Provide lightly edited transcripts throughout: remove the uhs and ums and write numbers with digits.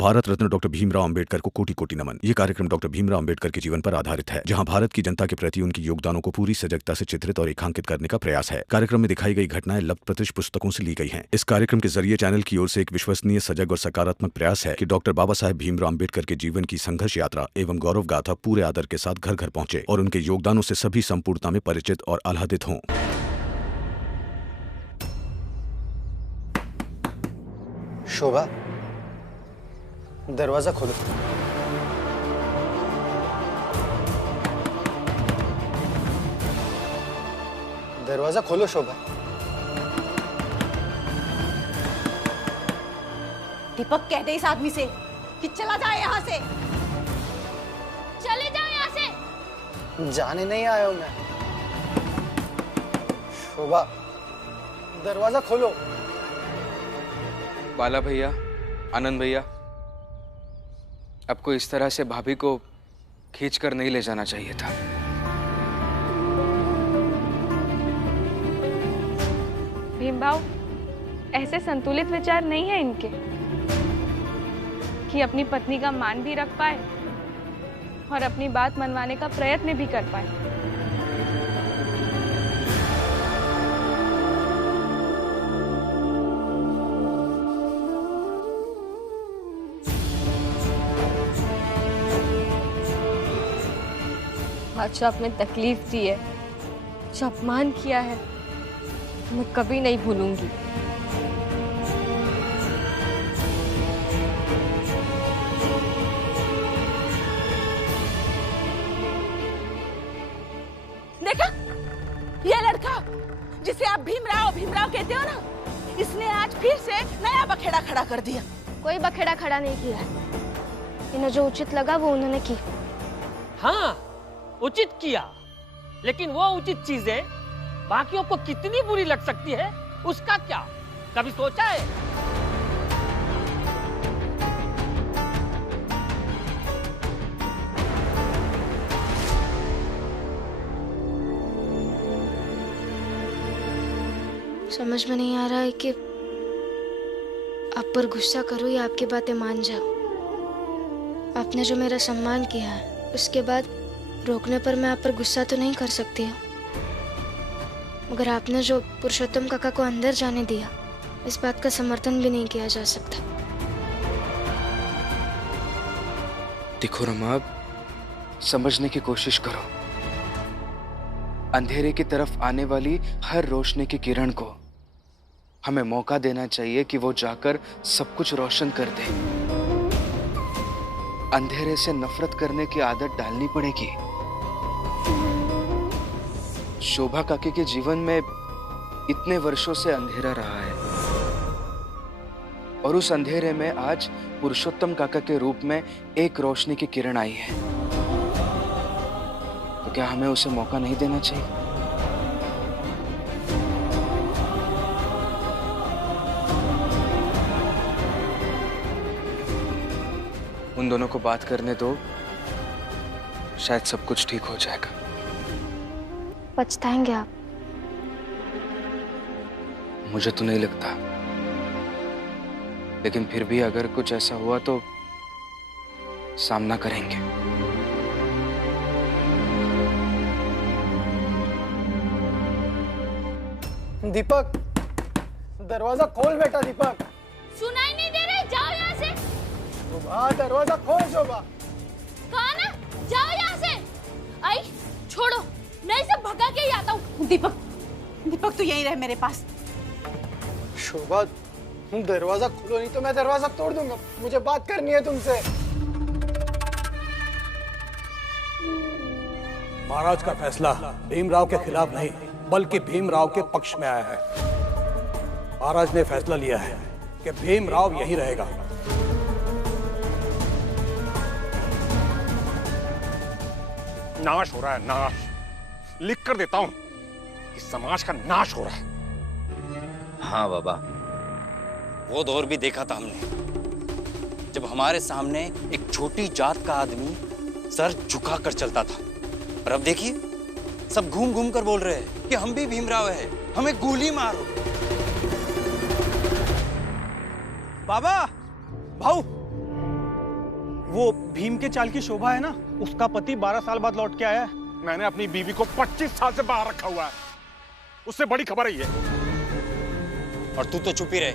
Bharat Ratna doctor Bhimrao Ambedkar को कोटि कोटि नमन। ये कार्यक्रम डॉक्टर भीमराव अंबेडकर के जीवन पर आधारित है, जहां भारत की जनता के प्रति उनके योगदानों को पूरी सजगता से चित्रित और रेखांकित करने का प्रयास है। कार्यक्रम में दिखाई गई घटनाएं लब्ध प्रतिष्ठ पुस्तकों से ली गई हैं। इस कार्यक्रम के जरिए चैनल की ओर से एक विश्वसनीय, सजग और सकारात्मक प्रयास है कि डॉक्टर बाबा साहेब भीमराव अंबेडकर के जीवन की संघर्ष यात्रा एवं गौरव गाथा पूरे आदर के साथ घर घर पहुंचे और उनके योगदानों से सभी संपूर्णता में परिचित और आह्लादित हों। शोभा, दरवाजा खोलो। दरवाजा खोलो शोभा। दीपक, कह दे इस आदमी से कि चला जाए यहाँ से। चले जाओ यहाँ से। जाने नहीं आया हूं मैं। शोभा, दरवाजा खोलो। बाला भैया, आनंद भैया, आपको इस तरह से भाभी को खींचकर नहीं ले जाना चाहिए था। भीमभाव, ऐसे संतुलित विचार नहीं है इनके कि अपनी पत्नी का मान भी रख पाए और अपनी बात मनवाने का प्रयत्न भी कर पाए। आज जो आपने तकलीफ दी है, जो अपमान किया है, मैं कभी नहीं भूलूंगी। देखा, ये लड़का जिसे आप भीमराव भीमराव कहते हो ना, इसने आज फिर से नया बखेड़ा खड़ा कर दिया। कोई बखेड़ा खड़ा नहीं किया, इन्हें जो उचित लगा वो उन्होंने की। हाँ, उचित किया, लेकिन वो उचित चीजें बाकियों को कितनी बुरी लग सकती है, उसका क्या कभी सोचा है? समझ में नहीं आ रहा है कि आप पर गुस्सा करो या आपकी बातें मान जाओ। आपने जो मेरा सम्मान किया है, उसके बाद रोकने पर मैं आप पर गुस्सा तो नहीं कर सकती हूँ, मगर आपने जो पुरुषोत्तम काका को अंदर जाने दिया, इस बात का समर्थन भी नहीं किया जा सकता। देखो रमा, समझने की कोशिश करो। अंधेरे की तरफ आने वाली हर रोशनी की किरण को हमें मौका देना चाहिए कि वो जाकर सब कुछ रोशन कर दे। अंधेरे से नफरत करने की आदत डालनी पड़ेगी। शोभा काकी के जीवन में इतने वर्षों से अंधेरा रहा है और उस अंधेरे में आज पुरुषोत्तम काका के रूप में एक रोशनी की किरण आई है। तो क्या हमें उसे मौका नहीं देना चाहिए? उन दोनों को बात करने दो, शायद सब कुछ ठीक हो जाएगा। पछताएंगे आप? मुझे तो नहीं लगता, लेकिन फिर भी अगर कुछ ऐसा हुआ तो सामना करेंगे। दीपक, दरवाजा खोल बेटा। दीपक, सुनाई नहीं दे रहे, जाओ यहाँ से। शोभा, दरवाजा खोल। शोभा, कहा ना, जाओ यहाँ से। आई, छोड़ो, मैं इसे भगा के ही आता हूँ। दीपक, दीपक तू यहीं रह मेरे पास। शोभा, दरवाजा खोलो, नहीं तो मैं दरवाजा तोड़ दूंगा। मुझे बात करनी है तुमसे। महाराज का फैसला भीमराव के खिलाफ नहीं, बल्कि भीमराव के पक्ष में आया है। महाराज ने फैसला लिया है कि भीमराव यहीं रहेगा। नाश हो रहा है, नाश। लिख कर देता हूं कि समाज का नाश हो रहा है। हाँ बाबा, वो दौर भी देखा था हमने, जब हमारे सामने एक छोटी जात का आदमी सर झुका कर चलता था। और अब देखिए, सब घूम घूम कर बोल रहे हैं कि हम भी भीमराव है, हमें गोली मारो। बाबा, भाऊ, वो भीम के चाल की शोभा है ना, उसका पति 12 साल बाद लौट के आया है। मैंने अपनी बीवी को 25 साल से बाहर रखा हुआ है, उससे बड़ी खबर है ये। और तू तो चुप ही रहे।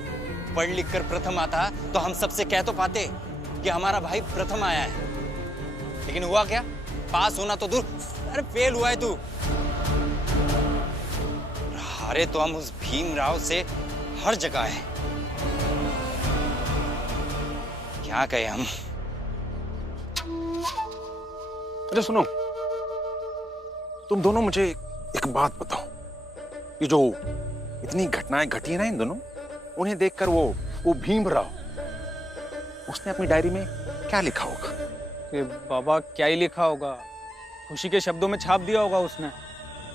पढ़ लिख कर प्रथम आता तो हम सबसे कह तो पाते कि हमारा भाई प्रथम आया है, लेकिन हुआ क्या? पास होना तो दूर, अरे फेल हुआ है तू। हारे तो हम उस भीमराव से हर जगह है। क्या कहें हम? अरे सुनो, तुम दोनों मुझे एक बात बताओ, ये जो इतनी घटनाएं घटी है ना इन दोनों, उन्हें देखकर वो भीमराव, उसने अपनी डायरी में क्या लिखा होगा? कि बाबा क्या ही लिखा होगा, खुशी के शब्दों में छाप दिया होगा उसने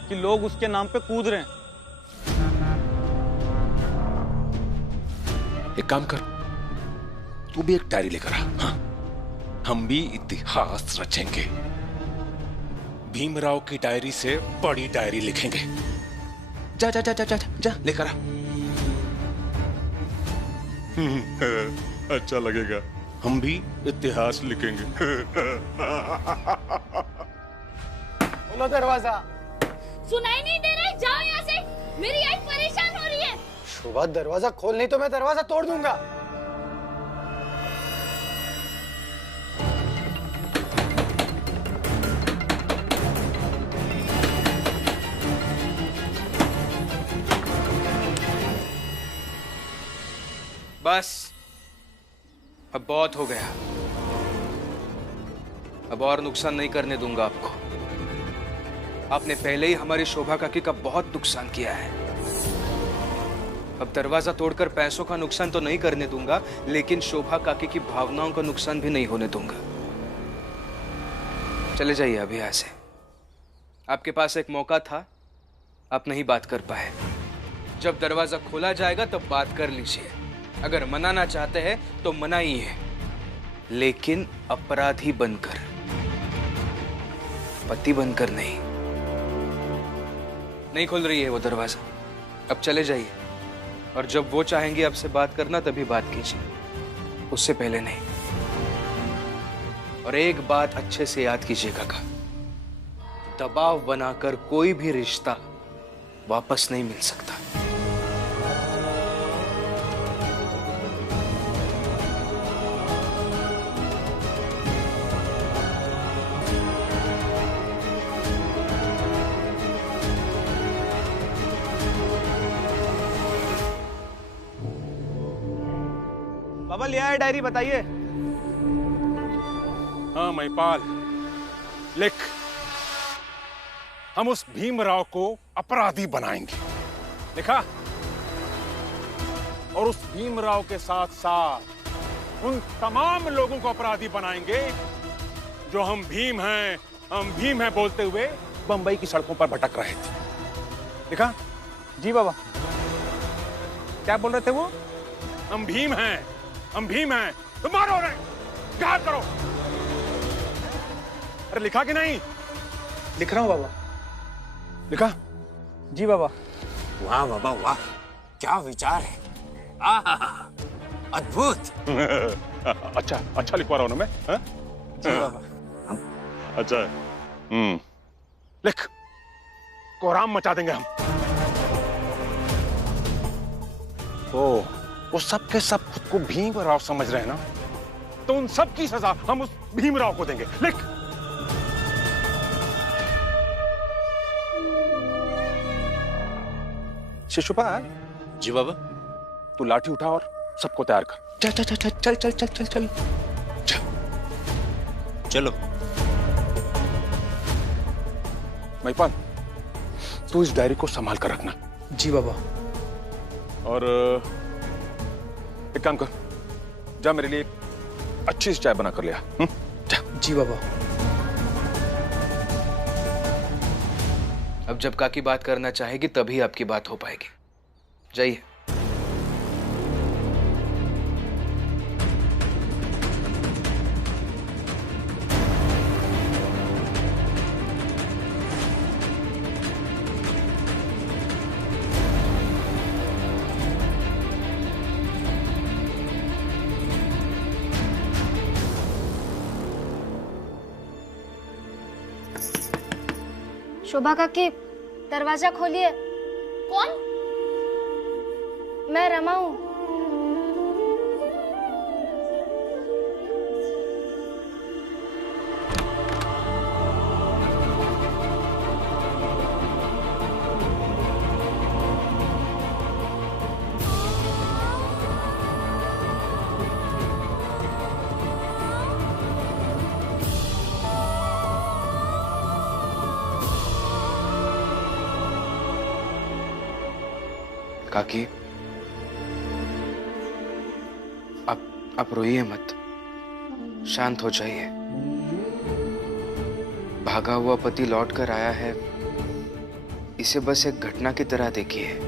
कि लोग उसके नाम पे कूद रहे हैं। एक काम कर, तू भी एक डायरी लेकर आ। हाँ? हम भी इतिहास रचेंगे, भीमराव की डायरी से बड़ी डायरी लिखेंगे। जा जा जा जा जा जा लेकर आ। अच्छा लगेगा, हम भी इतिहास लिखेंगे। खोलो दरवाजा। सुनाई नहीं दे रहा है? जाओ यहाँ से, मेरी आई परेशान हो रही है। शोभा दरवाजा खोल, नहीं तो मैं दरवाजा तोड़ दूंगा। बस अब बहुत हो गया, अब और नुकसान नहीं करने दूंगा आपको। आपने पहले ही हमारी शोभा काकी का बहुत नुकसान किया है। अब दरवाजा तोड़कर पैसों का नुकसान तो नहीं करने दूंगा, लेकिन शोभा काकी की भावनाओं का नुकसान भी नहीं होने दूंगा। चले जाइए अभी यहाँ से। आपके पास एक मौका था, आप नहीं बात कर पाए। जब दरवाजा खोला जाएगा तब बात कर लीजिए। अगर मनाना चाहते हैं तो मनाइए, लेकिन अपराधी बनकर, पति बनकर नहीं। नहीं खुल रही है वो दरवाजा, अब चले जाइए। और जब वो चाहेंगे आपसे बात करना तभी बात कीजिए, उससे पहले नहीं। और एक बात अच्छे से याद कीजिएगा का, दबाव बनाकर कोई भी रिश्ता वापस नहीं मिल सकता। बाबा ले आए डायरी, बताइए। हाँ महिपाल, लिख। हम उस भीमराव को अपराधी बनाएंगे, लिखा? और उस भीमराव के साथ साथ उन तमाम लोगों को अपराधी बनाएंगे जो हम भीम हैं बोलते हुए बंबई की सड़कों पर भटक रहे थे। लिखा? जी बाबा। क्या बोल रहे थे वो? हम भीम हैं, तो मारो रे, घात करो। अरे लिखा कि नहीं? लिख रहा हूँ बाबा। लिखा? जी बाबा। वाह बाबा वाह, क्या विचार है, अद्भुत। अच्छा लिखवा रहा हूं ना मैं? जी बाबा। अच्छा है। लिख, कोहराम मचा देंगे हम। वो सब के सब खुद को भीमराव समझ रहे हैं ना, तो उन सब की सजा हम उस भीमराव को देंगे। लिख। शिशुपाल। जी बाबा। तू लाठी उठा और सबको तैयार कर। चल चल चल चल चल चल चल चल चलो। महिपाल, तू इस डायरी को संभाल कर रखना। जी बाबा। और एक काम कर, जा मेरे लिए अच्छी सी चाय बना कर लिया। जी बाबा। अब जब काकी बात करना चाहेगी तभी आपकी बात हो पाएगी। जाइए। शोभा काकी, दरवाजा खोलिए। कौन? मैं रमा हूँ। काकी, आप रोइए मत, शांत हो जाइए। भागा हुआ पति लौट कर आया है, इसे बस एक घटना की तरह देखिए,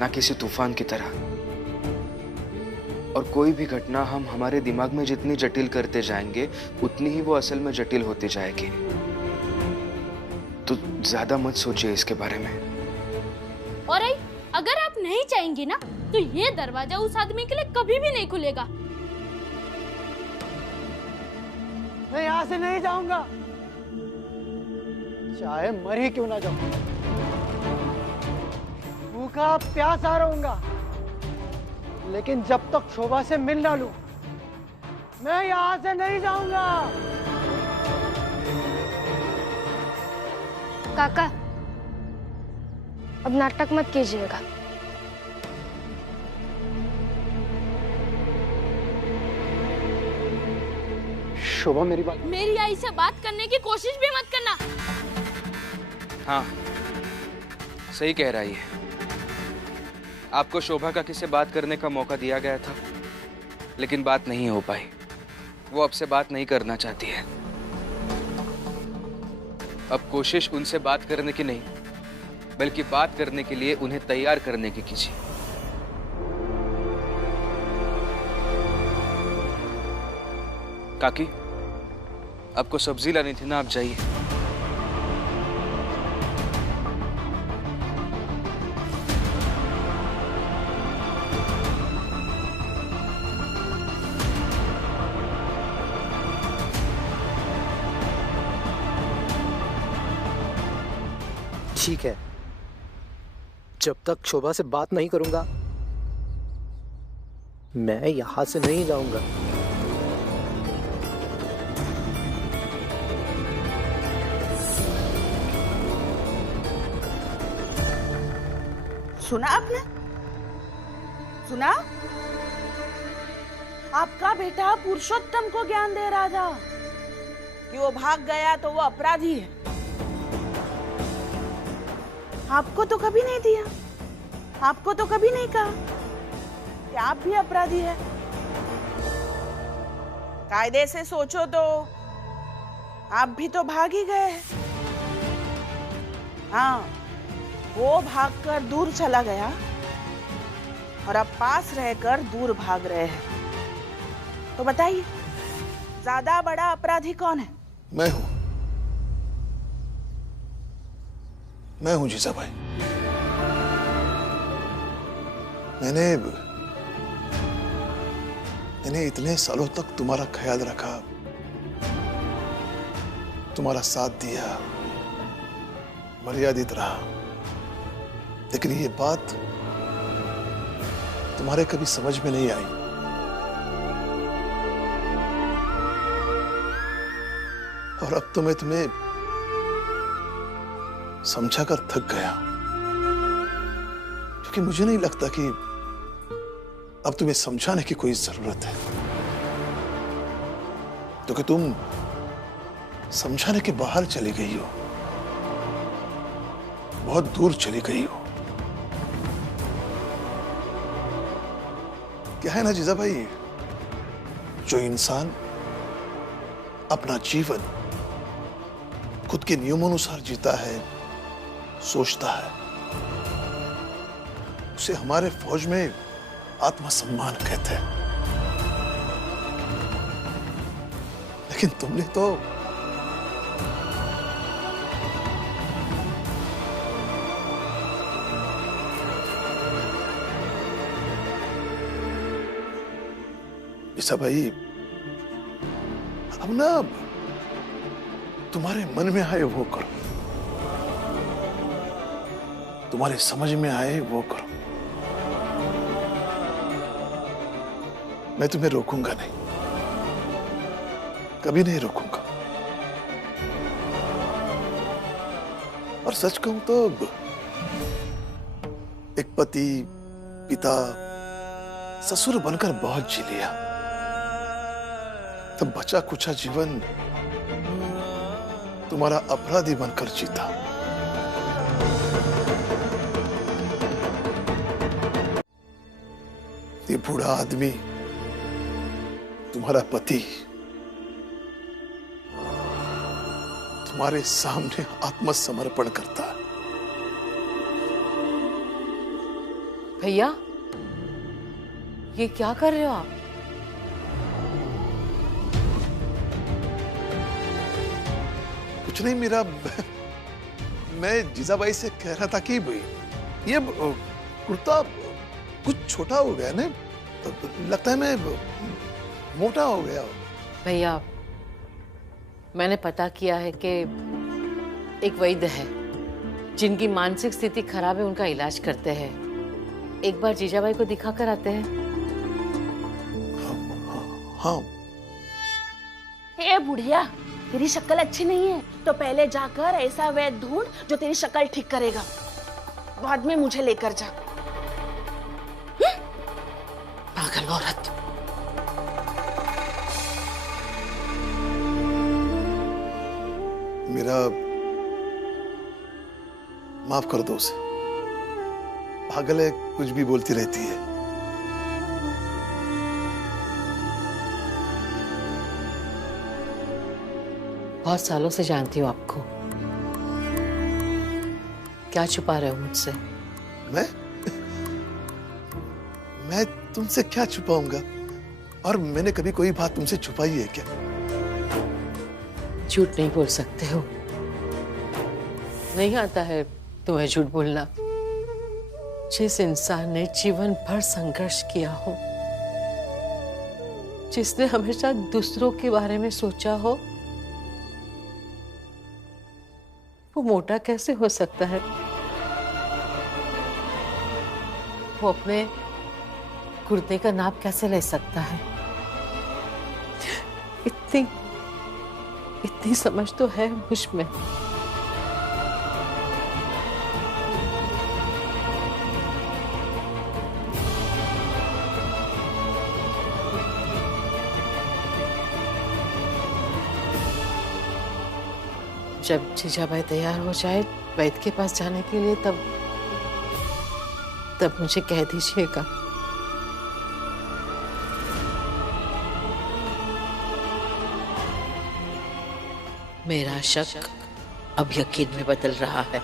ना किसी तूफान की तरह। और कोई भी घटना हम हमारे दिमाग में जितनी जटिल करते जाएंगे, उतनी ही वो असल में जटिल होती जाएगी। तो ज्यादा मत सोचिए इसके बारे में। और अगर आप नहीं चाहेंगे ना, तो ये दरवाजा उस आदमी के लिए कभी भी नहीं खुलेगा। मैं यहाँ से नहीं जाऊंगा, चाहे मर ही क्यों ना जाऊं। भूखा प्यासा रहूंगा, लेकिन जब तक शोभा से मिल ना लूं, मैं यहाँ से नहीं जाऊंगा। काका, अब नाटक मत कीजिएगा। शोभा, मेरी आई से बात करने की कोशिश भी मत करना। हाँ, सही कह रहा है। आपको शोभा काकी से बात करने का मौका दिया गया था, लेकिन बात नहीं हो पाई। वो आपसे बात नहीं करना चाहती है। अब कोशिश उनसे बात करने की नहीं, बल्कि बात करने के लिए उन्हें तैयार करने की कीजिए। काकी, आपको सब्जी लानी थी ना, आप जाइए। ठीक है, जब तक शोभा से बात नहीं करूंगा, मैं यहां से नहीं जाऊंगा। सुना आपने? सुना? आपका बेटा पुरुषोत्तम को ज्ञान दे रहा था कि वो भाग गया तो वो अपराधी है। आपको तो कभी नहीं दिया, आपको तो कभी नहीं कहा कि आप भी अपराधी है। कायदे से सोचो तो आप भी तो भाग ही गए हैं। हाँ, वो भागकर दूर चला गया और अब पास रहकर दूर भाग रहे हैं। तो बताइए, ज्यादा बड़ा अपराधी कौन है? मैं हूं जीजा भाई। मैंने इतने सालों तक तुम्हारा ख्याल रखा, तुम्हारा साथ दिया, मर्यादित रहा, लेकिन ये बात तुम्हारे कभी समझ में नहीं आई। और अब तो मैं तुम्हें समझा कर थक गया, क्योंकि मुझे नहीं लगता कि अब तुम्हें समझाने की कोई जरूरत है, क्योंकि तुम समझाने के बाहर चली गई हो, बहुत दूर चली गई हो। क्या है ना जीजा भाई, जो इंसान अपना जीवन खुद के नियमों अनुसार जीता है, सोचता है, उसे हमारे फौज में आत्मसम्मान कहते हैं। लेकिन तुमने तो ऐसा भाई, अब ना तुम्हारे मन में आए वो करो। तुम्हारे समझ में आए वो करो। मैं तुम्हें रोकूंगा नहीं, कभी नहीं रोकूंगा। और सच कहूं तो एक पति, पिता, ससुर बनकर बहुत जी लिया। तब बचा कुचा जीवन तुम्हारा अपराधी बनकर जीता। ये बूढ़ा आदमी तुम्हारा पति तुम्हारे सामने आत्मसमर्पण करता है। भैया, ये क्या कर रहे हो आप? कुछ नहीं मीरा, मैं जीजाबाई से कह रहा था कि ये कुर्ता कुछ छोटा हो गया ना, तो लगता है मैं मोटा हो गया। भैया, मैंने पता किया है कि एक वैद्य है जिनकी मानसिक स्थिति खराब है, उनका इलाज करते हैं। एक बार जीजाबाई को दिखा कर आते हैं। हाँ। हे बुढ़िया, तेरी शक्ल अच्छी नहीं है, तो पहले जाकर ऐसा वैद्य ढूंढ जो तेरी शक्ल ठीक करेगा। बाद में मुझे लेकर जा। पागल औरत। मेरा माफ कर दो उसे, पागल है, कुछ भी बोलती रहती है। बहुत सालों से जानती हूँ आपको। क्या छुपा रहे हो मुझसे? मैं तुमसे क्या छुपाऊंगा? और मैंने कभी कोई बात तुमसे छुपाई है क्या? झूठ नहीं बोल सकते हो। नहीं आता है तुम्हें झूठ बोलना। जिस इंसान ने जीवन भर संघर्ष किया हो, जिसने हमेशा दूसरों के बारे में सोचा हो, वो मोटा कैसे हो सकता है? वो अपने कुर्ते का नाप कैसे ले सकता है? इतनी समझ तो है मुझ में। जब जीजाबाई तैयार हो जाए वैद्य के पास जाने के लिए, तब मुझे कह दीजिएगा। मेरा शक अब यकीन में बदल रहा है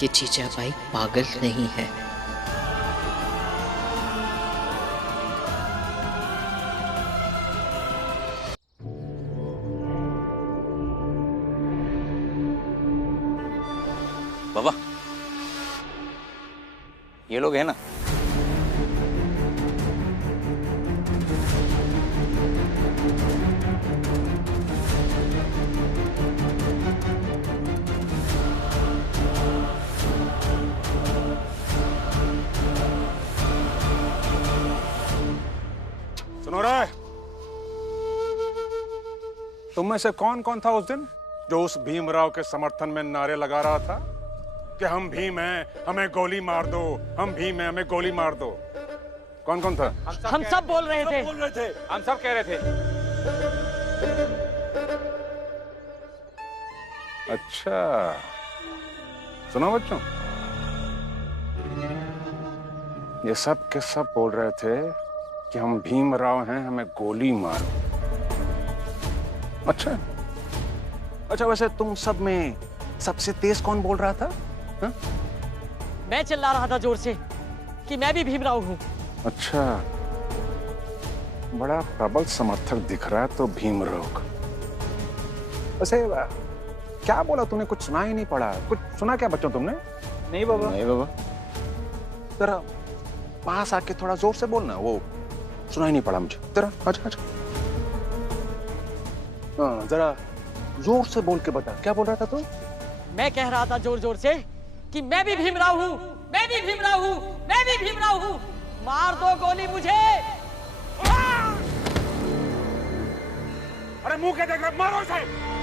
कि जीजाबाई पागल नहीं है। बाबा, ये लोग हैं ना? सुनो रे, तुम में से कौन कौन था उस दिन जो उस भीमराव के समर्थन में नारे लगा रहा था कि हम भीम हैं, हमें गोली मार दो, हम भीम हैं, हमें गोली मार दो? कौन कौन था? हम सब बोल रहे थे। हम सब कह रहे थे। अच्छा, सुनो बच्चों, ये सब के सब बोल रहे थे कि हम भीमराव हैं, हमें गोली मारो। अच्छा अच्छा, वैसे तुम सब में सबसे तेज कौन बोल रहा था? हा? मैं चिल्ला रहा था जोर से कि मैं भी भीमराव हूँ। अच्छा, बड़ा प्रबल समर्थक दिख रहा है तो भीमराव का। वैसे क्या बोला तूने? कुछ सुना ही नहीं पड़ा। कुछ सुना क्या बच्चों तुमने? नहीं बाबा। नहीं बाबा। जरा पास आके थोड़ा जोर से बोलना, वो सुना ही नहीं पड़ा मुझे। जरा अच्छा अच्छा, हाँ जरा जोर से बोल के बता, क्या बोल रहा था तू? मैं कह रहा था जोर जोर से कि मैं भी भीमराव हूं, मैं भी भीमराव हूं, मैं भी भीमराव हूं। मार दो गोली मुझे। अरे मुंह के देख रहे, मारो इसे।